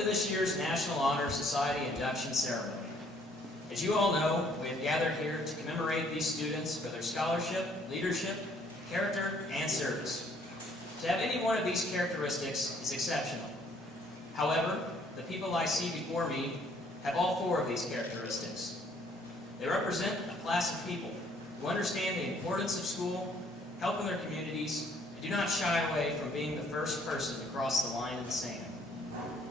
to this year's National Honor Society induction ceremony. As you all know, we have gathered here to commemorate these students for their scholarship, leadership, character, and service. To have any one of these characteristics is exceptional. However, the people I see before me have all four of these characteristics. They represent a class of people who understand the importance of school, help in their communities, and do not shy away from being the first person to cross the line in the sand.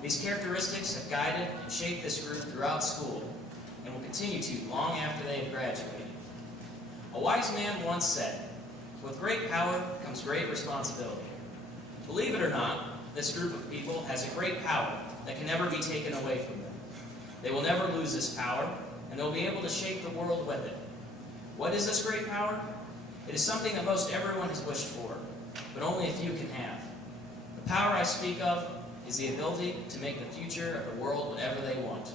These characteristics have guided and shaped this group throughout school and will continue to long after they have graduated. A wise man once said, "With great power comes great responsibility." Believe it or not, this group of people has a great power that can never be taken away from them. They will never lose this power, and they'll be able to shape the world with it. What is this great power? It is something that most everyone has wished for, but only a few can have. The power I speak of is the ability to make the future of the world whatever they want.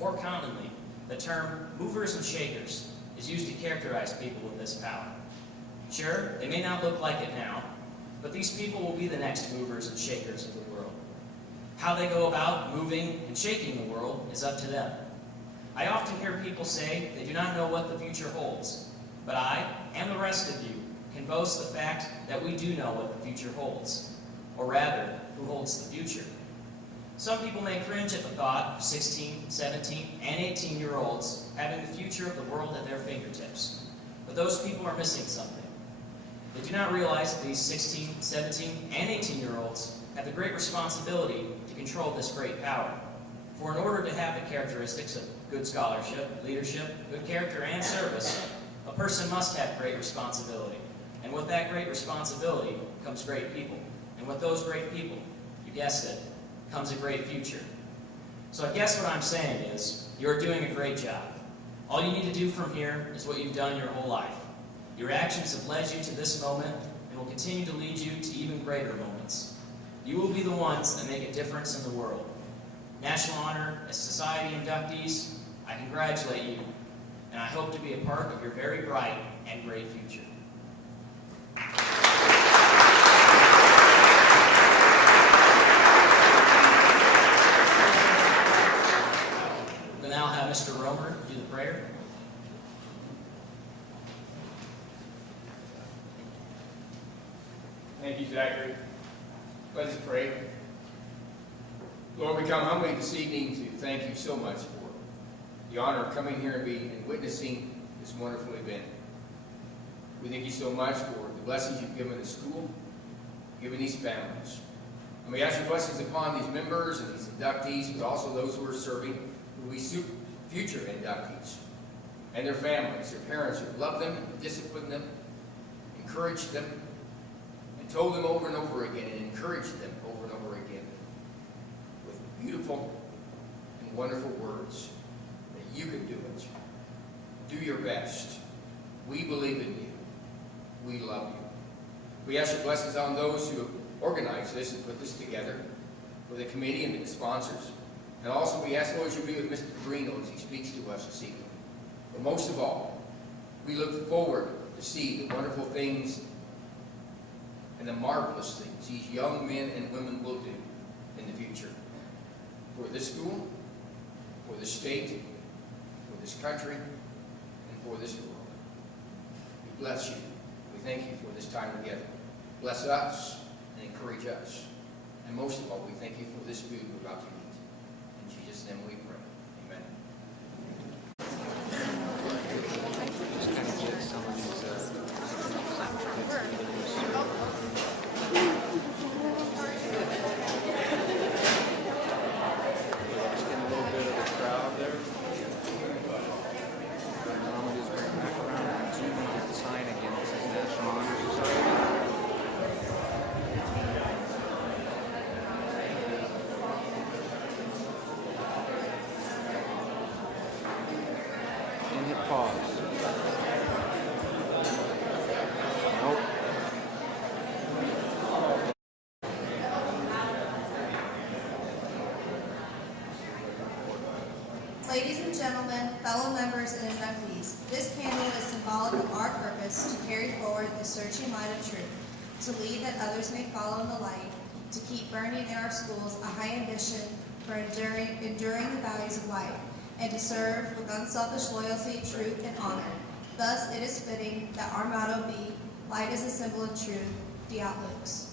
More commonly, the term movers and shakers is used to characterize people with this power. Sure, they may not look like it now, but these people will be the next movers and shakers of the world. How they go about moving and shaking the world is up to them. I often hear people say they do not know what the future holds, but I, and the rest of you, can boast the fact that we do know what the future holds, or rather, who holds the future. Some people may cringe at the thought of 16, 17, and 18-year-olds having the future of the world at their fingertips, but those people are missing something. They do not realize that these 16, 17, and 18-year-olds have the great responsibility to control this great power. For in order to have the characteristics of good scholarship, leadership, good character, and service, a person must have great responsibility. And with that great responsibility comes great people. And with those great people, you guessed it, comes a great future. So I guess what I'm saying is, you're doing a great job. All you need to do from here is what you've done your whole life. Your actions have led you to this moment and will continue to lead you to even greater moments. You will be the ones that make a difference in the world. National Honor Society inductees, I congratulate you, and I hope to be a part of your very bright and great future. We'll now have Mr. Romer do the prayer. Thank you, Zachary. Let us pray. Lord, we come humbly this evening to thank you so much for the honor of coming here and witnessing this wonderful event. We thank you so much for the blessings you've given the school, given these families. And we ask your blessings upon these members and these inductees, but also those who are serving, who will be future inductees, and their families, their parents who love them, disciplined them, encouraged them, and told them over and over again, and encouraged them over and over again with beautiful and wonderful words that you can do it. Do your best. We believe in you. We love you. We ask your blessings on those who have organized this and put this together, for the committee and the sponsors. And also we ask, Lord, you be with Mr. Brino as he speaks to us this evening. But most of all, we look forward to see the wonderful things and the marvelous things these young men and women will do in the future. For this school, for this state, for this country, and for this world. We bless you. We thank you for this time together. Bless us and encourage us. And most of all, we thank you for this food we're about to eat. In Jesus' name we pray. Amen. Ladies and gentlemen, fellow members and inductees, this candle is symbolic of our purpose to carry forward the searching light of truth, to lead that others may follow in the light, to keep burning in our schools a high ambition for enduring the values of life, and to serve with unselfish loyalty, truth, and honor. Thus, it is fitting that our motto be, light is a symbol of truth, Fiat Lux.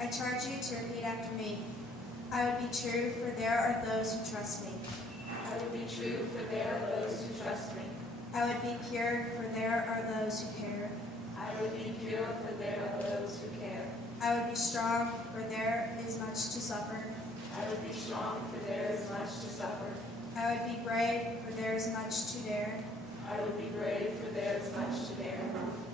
I charge you to repeat after me. I would be true, for there are those who trust me. I would be true, for there are those who trust me. I would be pure, for there are those who care. I would be pure, for there are those who care. I would be strong, for there is much to suffer. I would be strong, for there is much to suffer. I would be brave, for there is much to dare. I would be brave, for there is much to dare.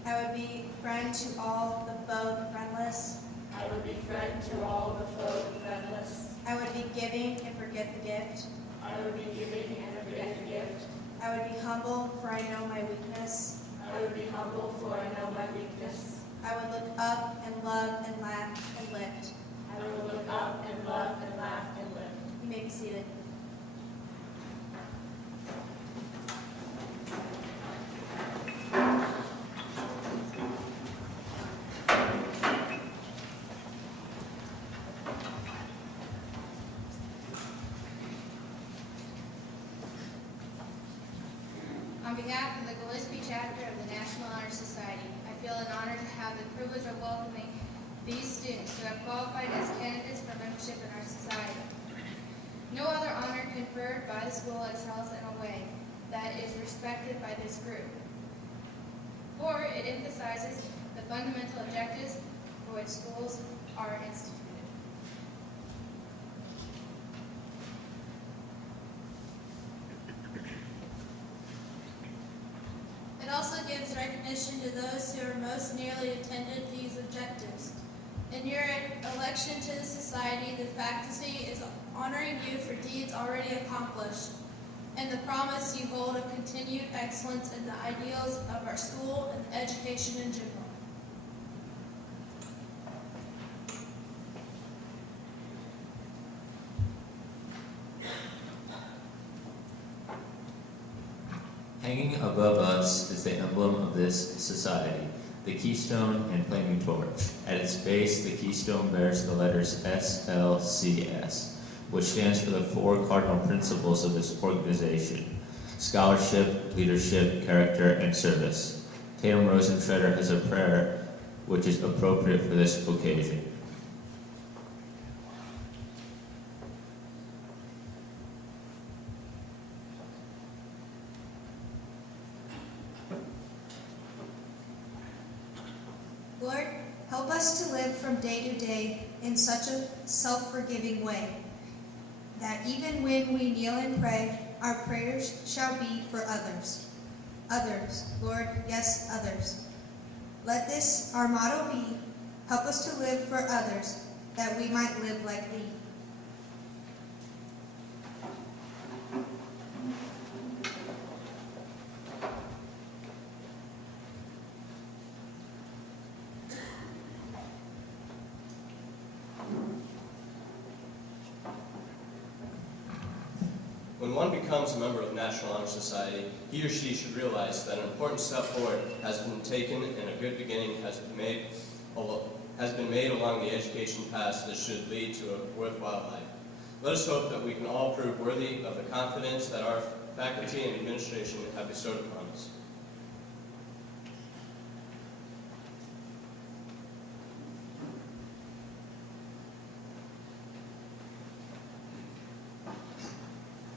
I would be friend to all, the foe, the friendless. I would be friend to all, the foe, the friendless. I would be giving and forget the gift. I would be giving and forget the gift. I would be humble, for I know my weakness. I would be humble, for I know my weakness. I would look up and love and laugh and lift. I would look up and love and laugh and live. You may be seated. On behalf of the Gillespie chapter of the National Honor Society, I feel an honor to have the privilege of welcoming these students who have qualified as candidates for membership in our society. No other honor conferred by the school excels in a way that is respected by this group, for it emphasizes the fundamental objectives for which schools are instituted. It also gives recognition to those who are most nearly attended these objectives. In your election to the society, the faculty is honoring you for deeds already accomplished and the promise you hold of continued excellence in the ideals of our school and education in general. Hanging above us is the emblem of this society, the keystone and flaming torch. At its base, the keystone bears the letters SLCS, which stands for the four cardinal principles of this organization. scholarship, leadership, character, and service. Tatum Rosenschroeder has a prayer which is appropriate for this occasion. Lord, help us to live from day to day in such a self-forgiving way that even when we kneel and pray, our prayers shall be for others. Others, Lord, yes, others. Let this our motto be, help us to live for others, that we might live like thee. When one becomes a member of National Honor Society, he or she should realize that an important step forward has been taken and a good beginning has been made along the education path that should lead to a worthwhile life. Let us hope that we can all prove worthy of the confidence that our faculty and administration have bestowed upon us.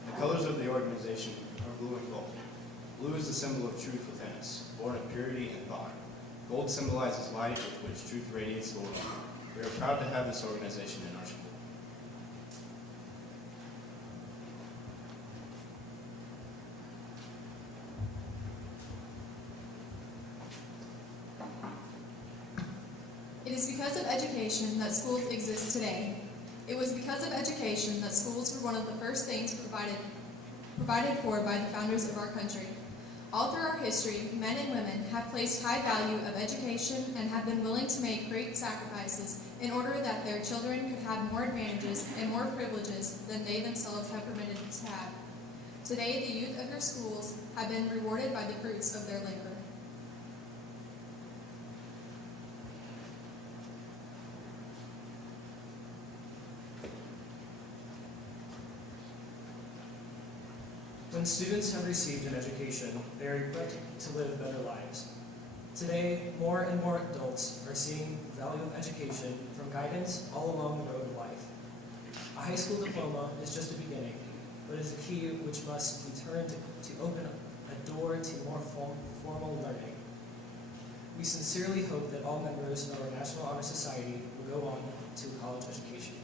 The colors of the organization are blue and gold. Blue is the symbol of truth within us, born of purity and thought. Gold symbolizes light with which truth radiates the world. We are proud to have this organization in our school. It is because of education that schools exist today. It was because of education that schools were one of the first things provided for by the founders of our country. All through our history, men and women have placed high value of education and have been willing to make great sacrifices in order that their children could have more advantages and more privileges than they themselves have permitted to have. Today, the youth of your schools have been rewarded by the fruits of their labor. When students have received an education, they are equipped to live better lives. Today, more and more adults are seeing the value of education from guidance all along the road of life. A high school diploma is just a beginning, but is a key which must be turned to open a door to more formal learning. We sincerely hope that all members of our National Honor Society will go on to a college education.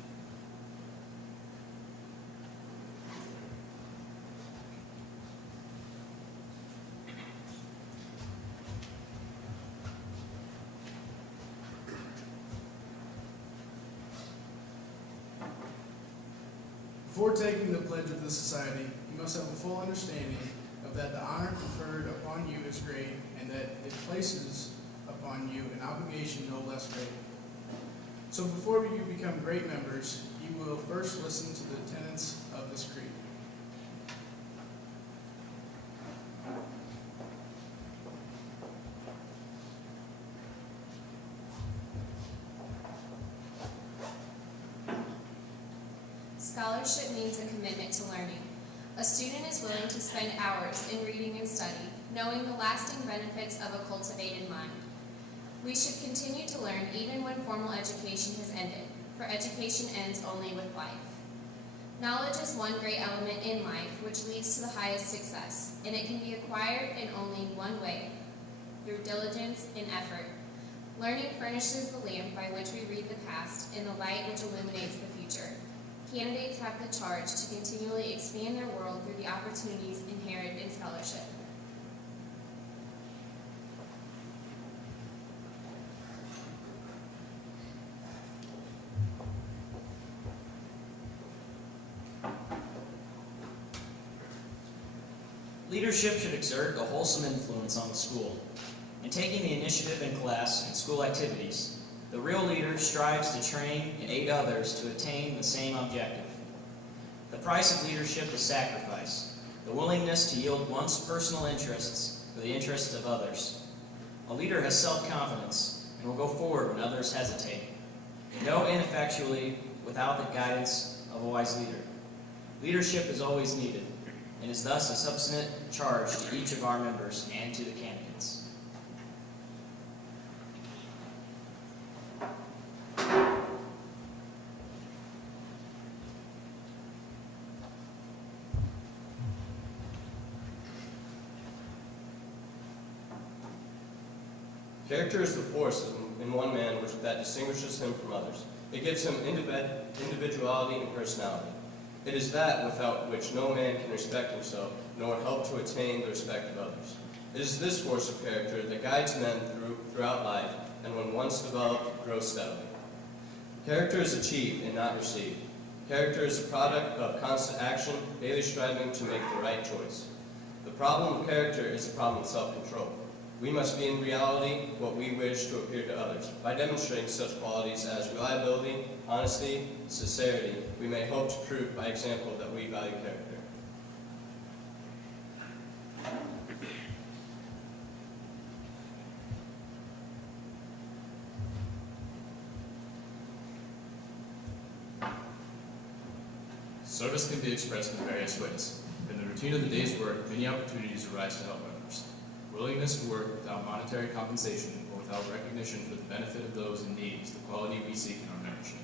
Before taking the pledge of the society, you must have a full understanding of that the honor conferred upon you is great, and that it places upon you an obligation no less great. So before you become great members, you will first listen to the tenets of this creed. Scholarship means a commitment to learning. A student is willing to spend hours in reading and study, knowing the lasting benefits of a cultivated mind. We should continue to learn even when formal education has ended, for education ends only with life. Knowledge is one great element in life which leads to the highest success, and it can be acquired in only one way, through diligence and effort. Learning furnishes the lamp by which we read the past and the light which illuminates the future. Candidates have the charge to continually expand their world through the opportunities inherent in scholarship. Leadership should exert a wholesome influence on the school. In taking the initiative in class and school activities, the real leader strives to train and aid others to attain the same objective. The price of leadership is sacrifice, the willingness to yield one's personal interests for the interests of others. A leader has self-confidence and will go forward when others hesitate. Go ineffectually without the guidance of a wise leader. Leadership is always needed. and is thus a substantive charge to each of our members and to the candidates. Character is the force in one man that distinguishes him from others. It gives him individuality and personality. It is that without which no man can respect himself, nor help to attain the respect of others. It is this force of character that guides men throughout life, and when once developed, grows steadily. Character is achieved and not received. Character is a product of constant action, daily striving to make the right choice. The problem of character is the problem of self-control. We must be in reality what we wish to appear to others. By demonstrating such qualities as reliability, honesty, and sincerity, we may hope to prove by example that we value character. Service can be expressed in various ways. In the routine of the day's work, many opportunities arise to help others. Willingness to work without monetary compensation or without recognition for the benefit of those in need is the quality we seek in our membership.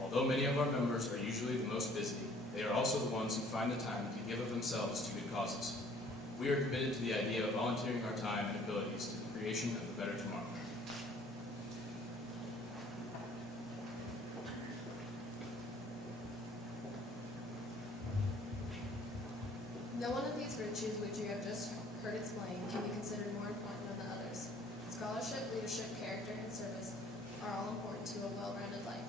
Although many of our members are usually the most busy, they are also the ones who find the time to give of themselves to good causes. We are committed to the idea of volunteering our time and abilities to the creation of a better tomorrow. No one of these virtues which you have just heard explained can be considered more important than the others. Scholarship, leadership, character, and service are all important to a well-rounded life.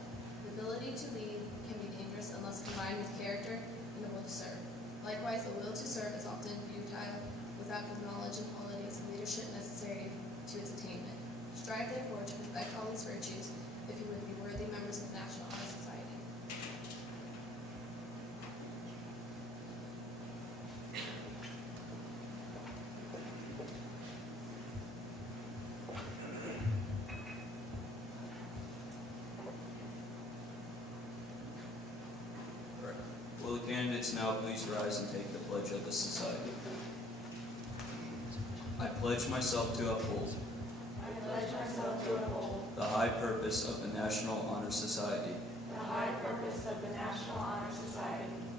The ability to lead can be dangerous unless combined with character and the will to serve. Likewise, the will to serve is often futile without the knowledge and qualities of leadership necessary to its attainment. Strive therefore to perfect all these virtues if you would be worthy members of the National Honor Society. Will the candidates now please rise and take the pledge of the society? I pledge myself to uphold the high purpose of the National Honor Society,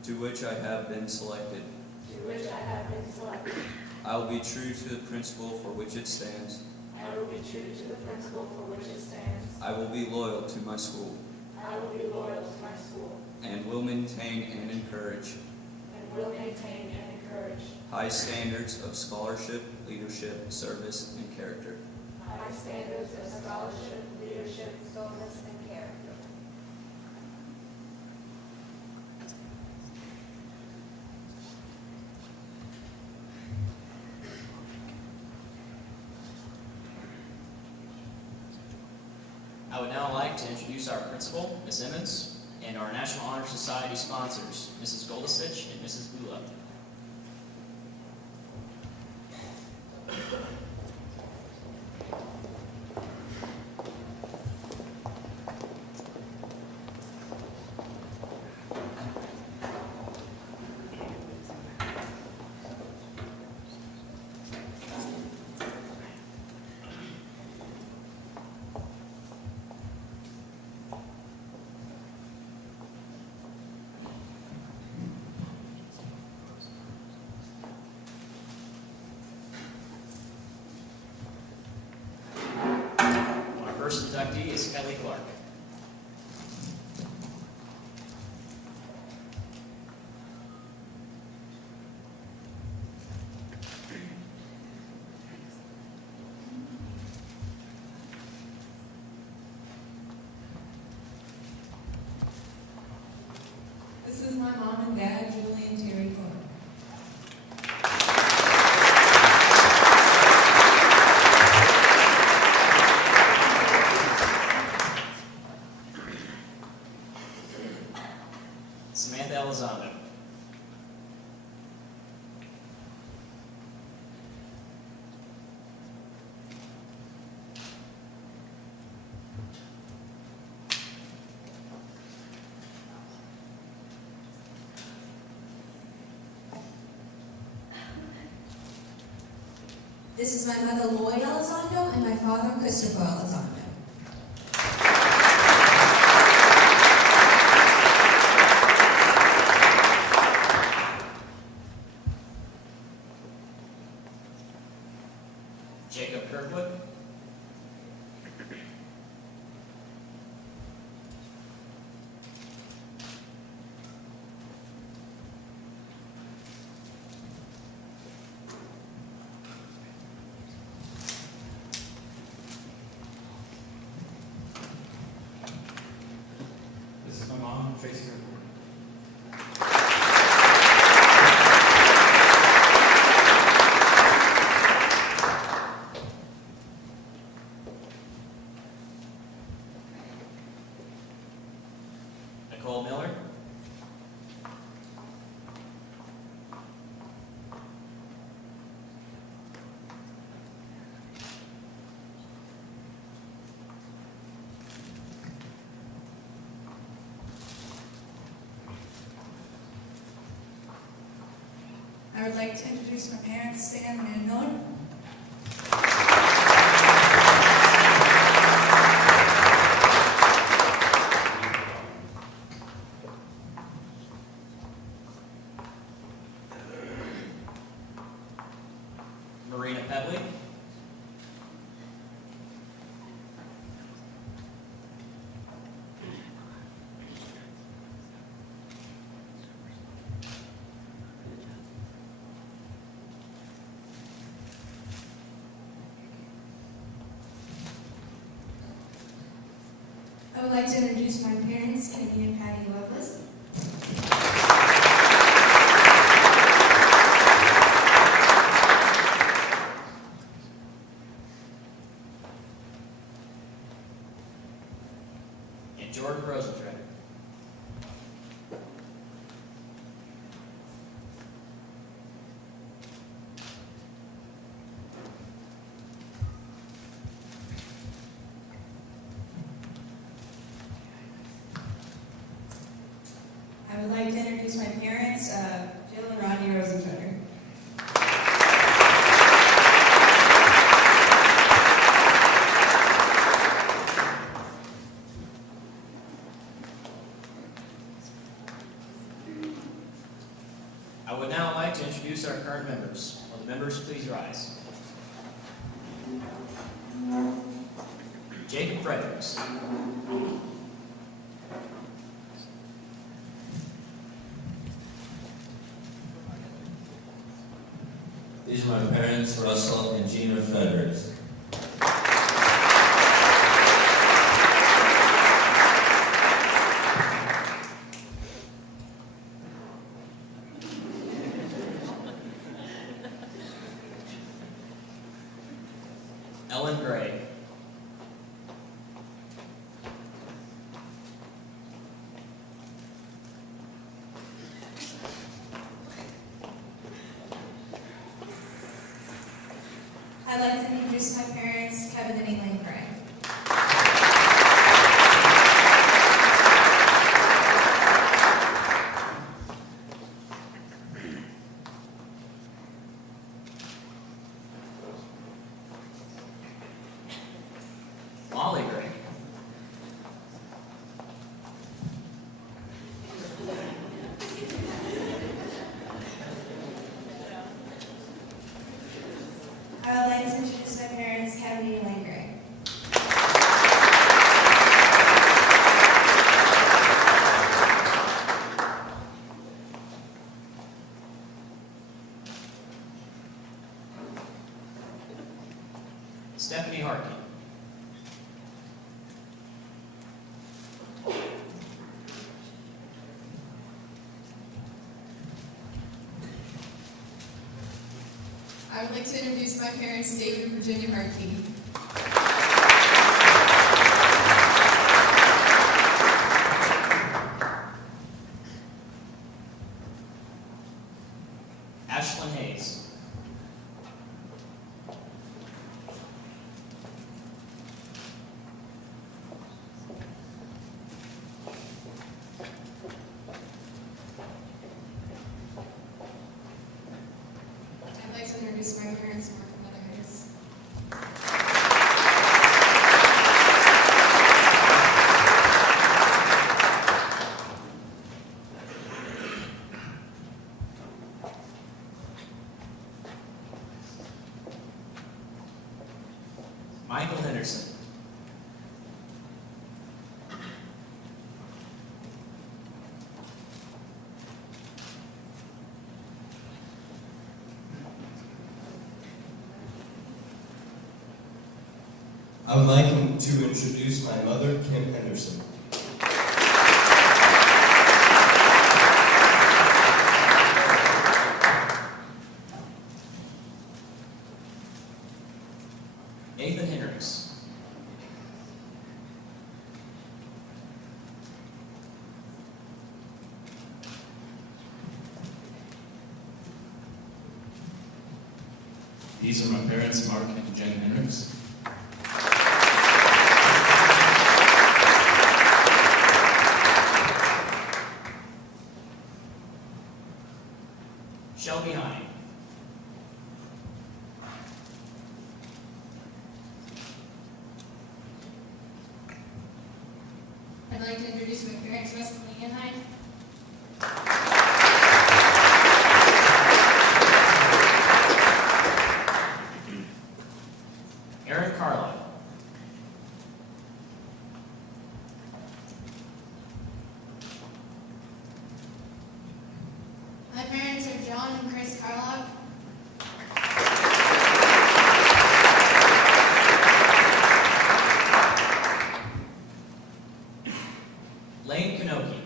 to which I have been selected. I will be true to the principle for which it stands. I will be loyal to my school. And will maintain and encourage high standards of scholarship, leadership, service, and character. I would now like to introduce our principal, Ms. Emmons, and our National Honor Society sponsors, Mrs. Goldisich and Mrs. Bula. First inductee is Kelly Clark. This is my mom and dad, Julie and Terry Clark. Samantha Elizondo. This is my mother, Lloyd Elizondo, and my father, Christopher Elizondo. Jacob Kirkwood. This is my mom, Tracy Kirkwood. Nicole Miller. I would like to introduce my parents, Stan and Miller. Marina Pedley. I would like to introduce my parents, Kenny and Patty Lovelace. And Jordan Rosentretter. I would like to introduce my parents, Jill and Rodney Rosentretter. I would now like to introduce our current members. Will the members please rise? Jacob Fredericks. These are my parents, Russell and Gina Fredericks. Ellen Gray. I'd like to introduce my parents, Kevin and Elaine Gray. Molly Gray. I would like to introduce my parents, Kevin and Elaine Gray. Stephanie Harkey. I would like to introduce my parents, David and Virginia Harkey. Ashlyn Hayes. I'd like to introduce my parents, Mark and Mother Hayes. Michael Henderson. I would like to introduce my mother, Kim Henderson. Nathan Hendricks. These are my parents, Mark and Jen Hendricks. Shelby Hine. I'd like to introduce my parents, Weston and Hine. Aaron Carlisle. My parents are John and Chris Carlock. Lane Kanoki.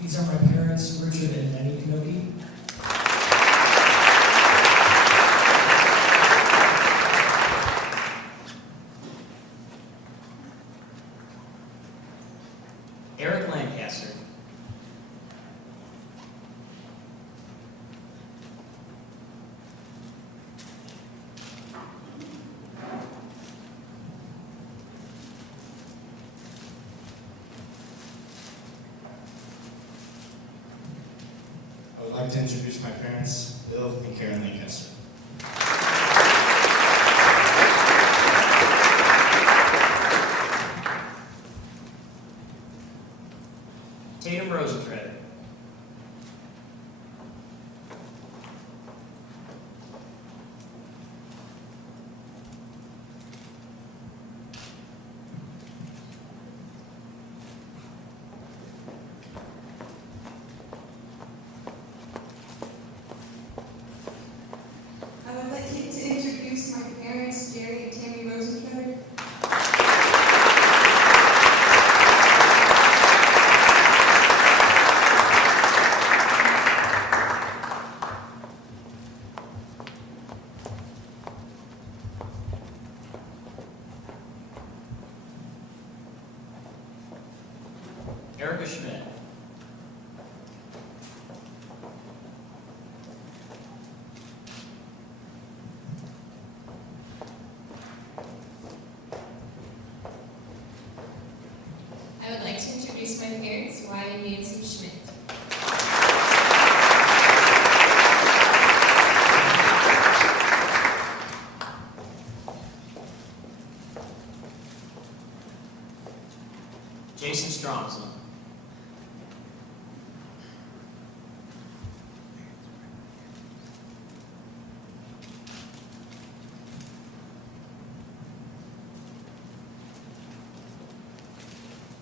These are my parents, Richard and Lenny Kanoki. Eric Lancaster. I would like to introduce my parents, Bill and Karen Lancaster. Tatum Rosentread. I would like to introduce my parents, Jerry and Tammy Rosenfeld. Erica Schmidt. I would like to introduce my parents, Wyatt and Nancy Schmidt. Jason Stromson.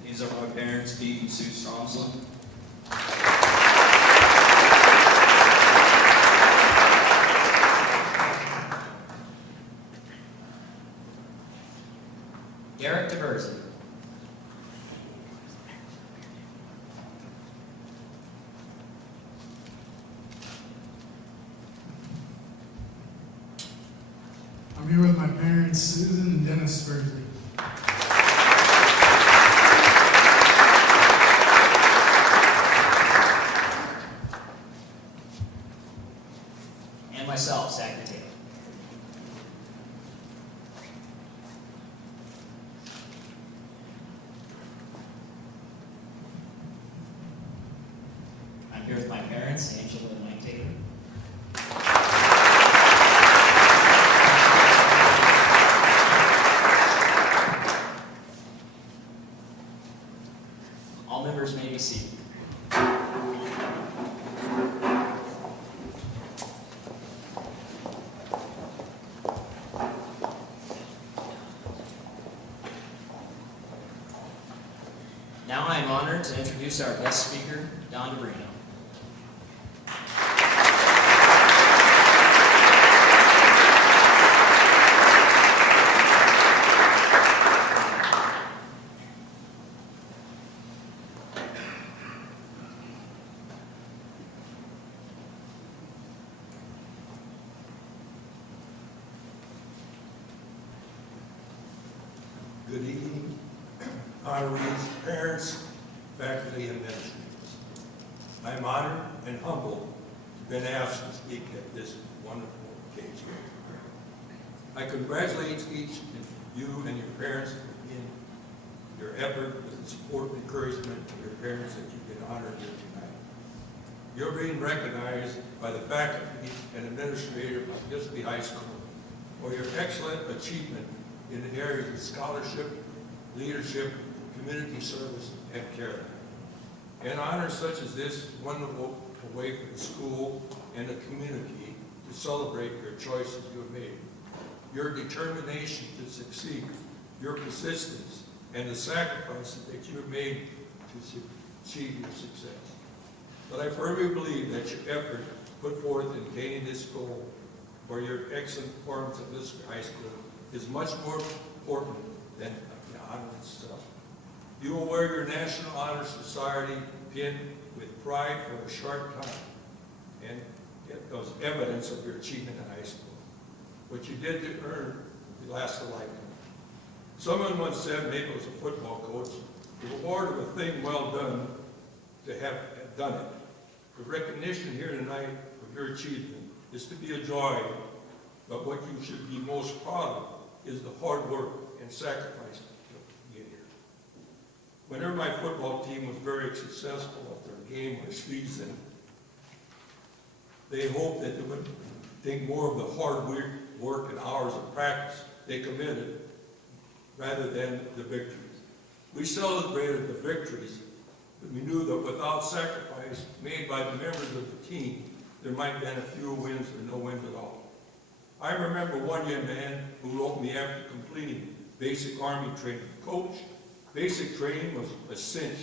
These are my parents, Pete and Sue Stromson. Derek DeVerzy. I'm here with my parents, Susan and Dennis Spursley. And myself, Zachary Taylor. I'm here with my parents, Angela and Mike Taylor. members may be seated. Now I am honored to introduce our guest speaker, Don DeBrino. Good evening, honorees, parents, faculty, and administrators. I am honored and humbled to have been asked to speak at this wonderful occasion. I congratulate each of you and your parents in your effort with the support and encouragement of your parents that you've been honored here tonight. You're being recognized by the faculty and administrator of Bisbee High School for your excellent achievement in the areas of scholarship, leadership, community service, and character. An honor such as this is wonderful way for the school and the community to celebrate your choices you have made. Your determination to succeed, your persistence, and the sacrifices that you have made to achieve your success. But I firmly believe that your effort put forth in gaining this goal for your excellent performance at Bisbee High School is much more important than the honor itself. You will wear your National Honor Society pin with pride for a short time, and it was evidence of your achievement in high school. What you did to earn will last a lifetime. Someone once said, maybe it was a football coach, the reward of a thing well done to have done it. The recognition here tonight of your achievement is to be a joy, but what you should be most proud of is the hard work and sacrifice to get here. Whenever my football team was very successful at their game or season, they hoped that they would think more of the hard work and hours of practice they committed rather than the victories. We celebrated the victories, but we knew that without sacrifice made by the members of the team, there might have been a few wins or no wins at all. I remember one young man who wrote me after completing basic Army training. Coach, basic training was a cinch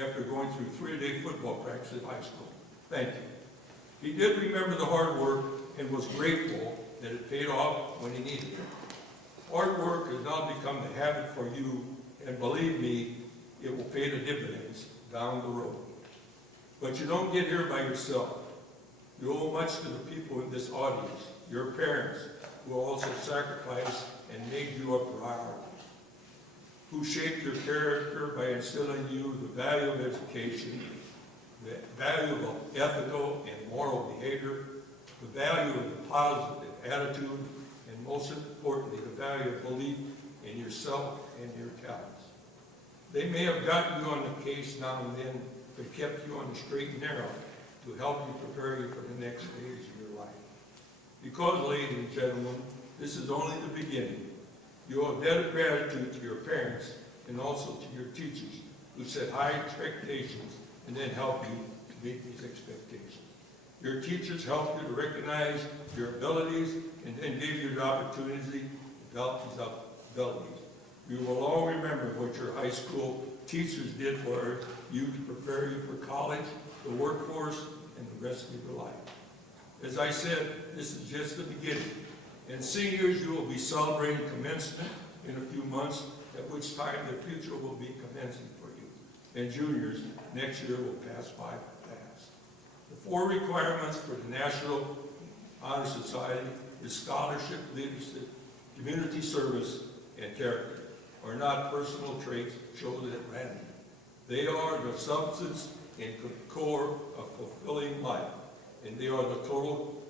after going through 3-day football practice at high school. Thank you. He did remember the hard work and was grateful that it paid off when he needed it. Hard work has now become the habit for you, and believe me, it will pay the dividends down the road. But you don't get here by yourself. You owe much to the people in this audience, your parents, who also sacrificed and made you a priority, who shaped your character by instilling in you the value of education, the value of ethical and moral behavior, the value of the positive attitude, and most importantly, the value of belief in yourself and your talents. They may have gotten you on the case now and then, but kept you on the straight and narrow to help you prepare you for the next phase of your life. Because, ladies and gentlemen, this is only the beginning. You owe a debt of gratitude to your parents and also to your teachers who set high expectations and then help you to meet these expectations. Your teachers help you to recognize your abilities and then give you the opportunity to develop these abilities. You will all remember what your high school teachers did for you to prepare you for college, the workforce, and the rest of your life. As I said, this is just the beginning. And seniors, you will be celebrating commencement in a few months, at which time the future will be commencing for you. And juniors, next year will pass by fast. The 4 requirements for the National Honor Society is scholarship, leadership, community service, and character, are not personal traits chosen at random. They are the substance and core of fulfilling life, and they are the total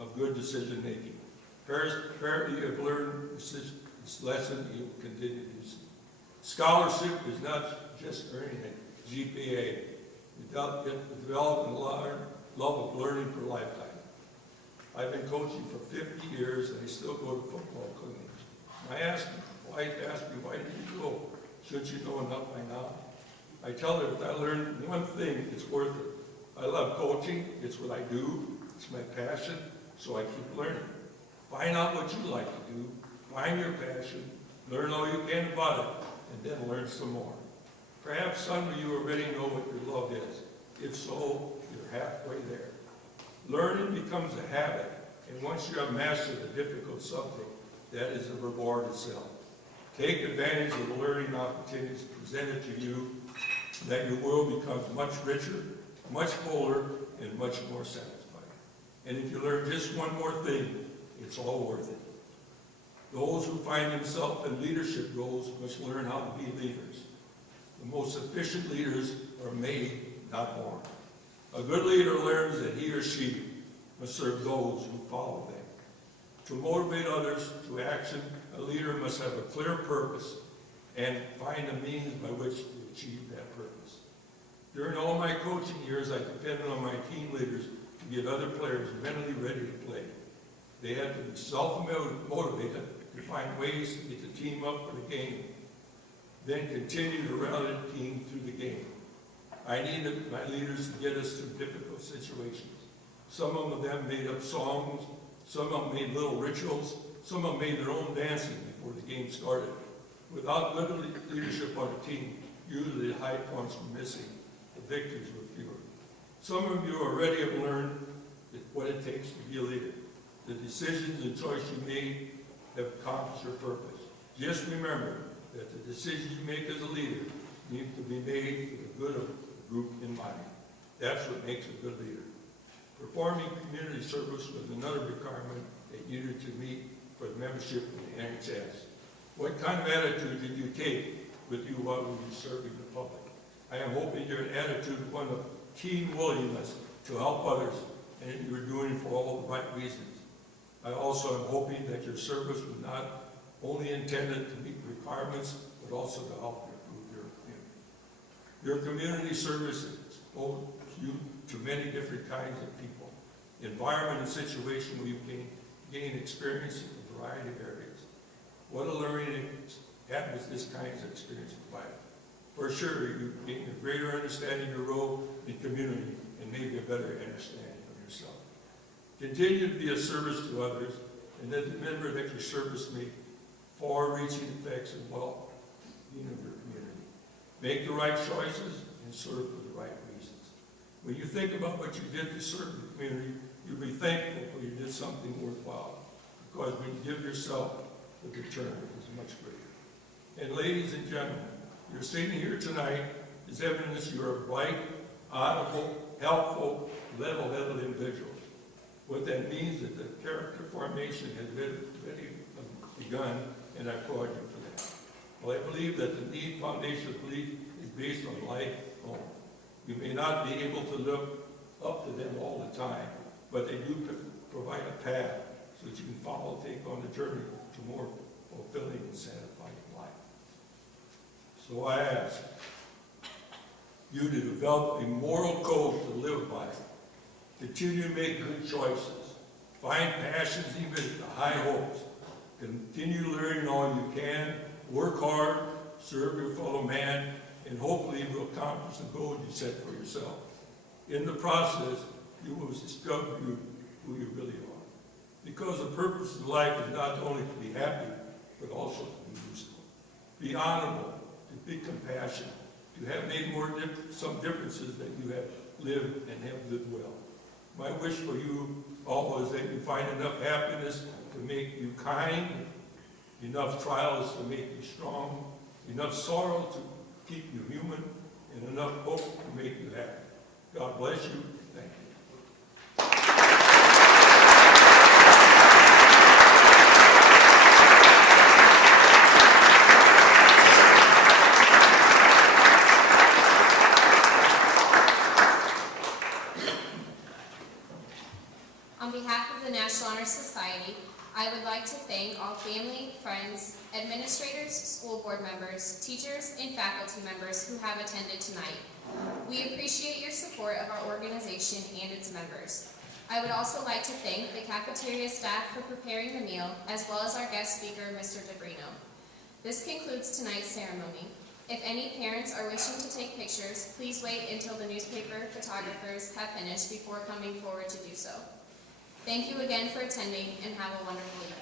of good decision making. Apparently you have learned this lesson, you will continue to do so. Scholarship is not just earning a GPA. It develop and learn love of learning for a lifetime. I've been coaching for 50 years and I still go to football clinics. My wife asked me, why did you go? Shouldn't you know enough by now? I tell her if I learn one thing, it's worth it. I love coaching, it's what I do, it's my passion, so I keep learning. Find out what you like to do, find your passion, learn all you can about it, and then learn some more. Perhaps some of you already know what your love is. If so, you're halfway there. Learning becomes a habit, and once you have mastered a difficult subject, that is a reward itself. Take advantage of the learning opportunities presented to you, that your world becomes much richer, much fuller, and much more satisfying. And if you learn just one more thing, it's all worth it. Those who find themselves in leadership roles must learn how to be leaders. The most efficient leaders are made, not born. A good leader learns that he or she must serve those who follow them. To motivate others to action, a leader must have a clear purpose and find a means by which to achieve that purpose. During all my coaching years, I depended on my team leaders to get other players mentally ready to play. They had to be self-motivated to find ways to get the team up for the game, then continue to rally the team through the game. I needed my leaders to get us through difficult situations. Some of them made up songs, some of them made little rituals, some of them made their own dancing before the game started. Without good leadership on a team, usually the high points were missing, the victories were fewer. Some of you already have learned what it takes to be a leader. The decisions and choices you made have accomplished your purpose. Just remember that the decisions you make as a leader need to be made for the good of the group in mind. That's what makes a good leader. Performing community service was another requirement that you needed to meet for the membership in the NHS. What kind of attitude did you take with you while you were serving the public? I am hoping your attitude is one of keen willingness to help others, and you are doing it for all the right reasons. I also am hoping that your service was not only intended to meet requirements, but also to help improve your community. Your community service exposes you to many different kinds of people, environment and situation where you can gain experience in a variety of areas. What a learning atmosphere this kind of experience provides. For sure, you gain a greater understanding of your role in community and maybe a better understanding of yourself. Continue to be a service to others, and then remember that your service may far-reaching effects and well-being of your community. Make the right choices and serve for the right reasons. When you think about what you did to serve the community, you'll be thankful for you did something worthwhile, because when you give yourself, the return is much greater. And ladies and gentlemen, you're sitting here tonight is evidence you're a bright, honorable, helpful, level-headed individual. What that means is that the character formation has already begun, and I applaud you for that. Well, I believe that the need foundation of belief is based on life alone. You may not be able to live up to them all the time, but they do provide a path so that you can follow, take on the journey to more fulfilling and satisfying life. So I ask you to develop a moral code to live by. Continue to make good choices. Find passions even at the high hopes. Continue learning all you can. Work hard. Serve your fellow man. And hopefully you will accomplish the goal you set for yourself. In the process, you will discover who you really are. Because the purpose of life is not only to be happy, but also to be useful. Be honorable, to be compassionate, to have made some differences that you have lived and have lived well. My wish for you all is that you find enough happiness to make you kind, enough trials to make you strong, enough sorrow to keep you human, and enough hope to make you happy. God bless you. Thank you. On behalf of the National Honor Society, I would like to thank all family, friends, administrators, school board members, teachers, and faculty members who have attended tonight. We appreciate your support of our organization and its members. I would also like to thank the cafeteria staff for preparing the meal, as well as our guest speaker, Mr. DeBrino. This concludes tonight's ceremony. If any parents are wishing to take pictures, please wait until the newspaper photographers have finished before coming forward to do so. Thank you again for attending, and have a wonderful evening.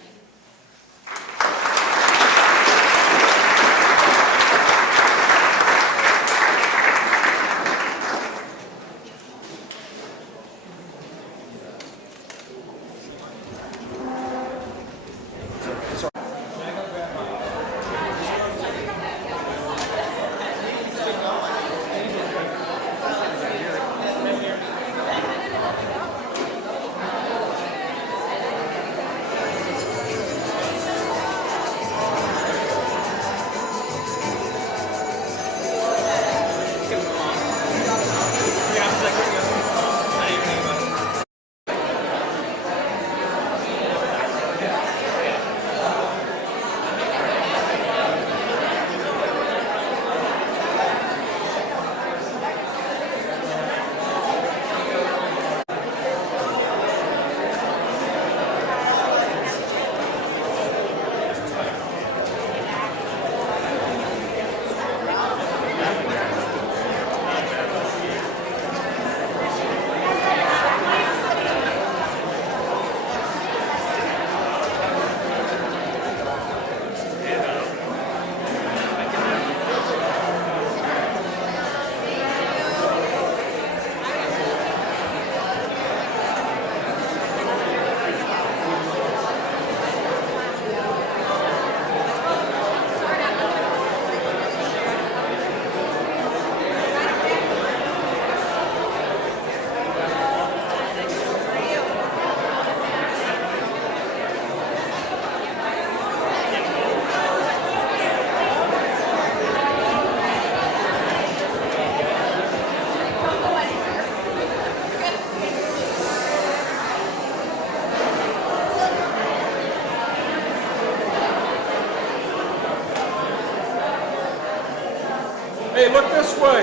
Hey, look this way.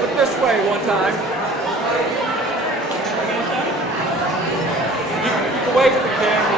Look this way one time. You can wave at the camera.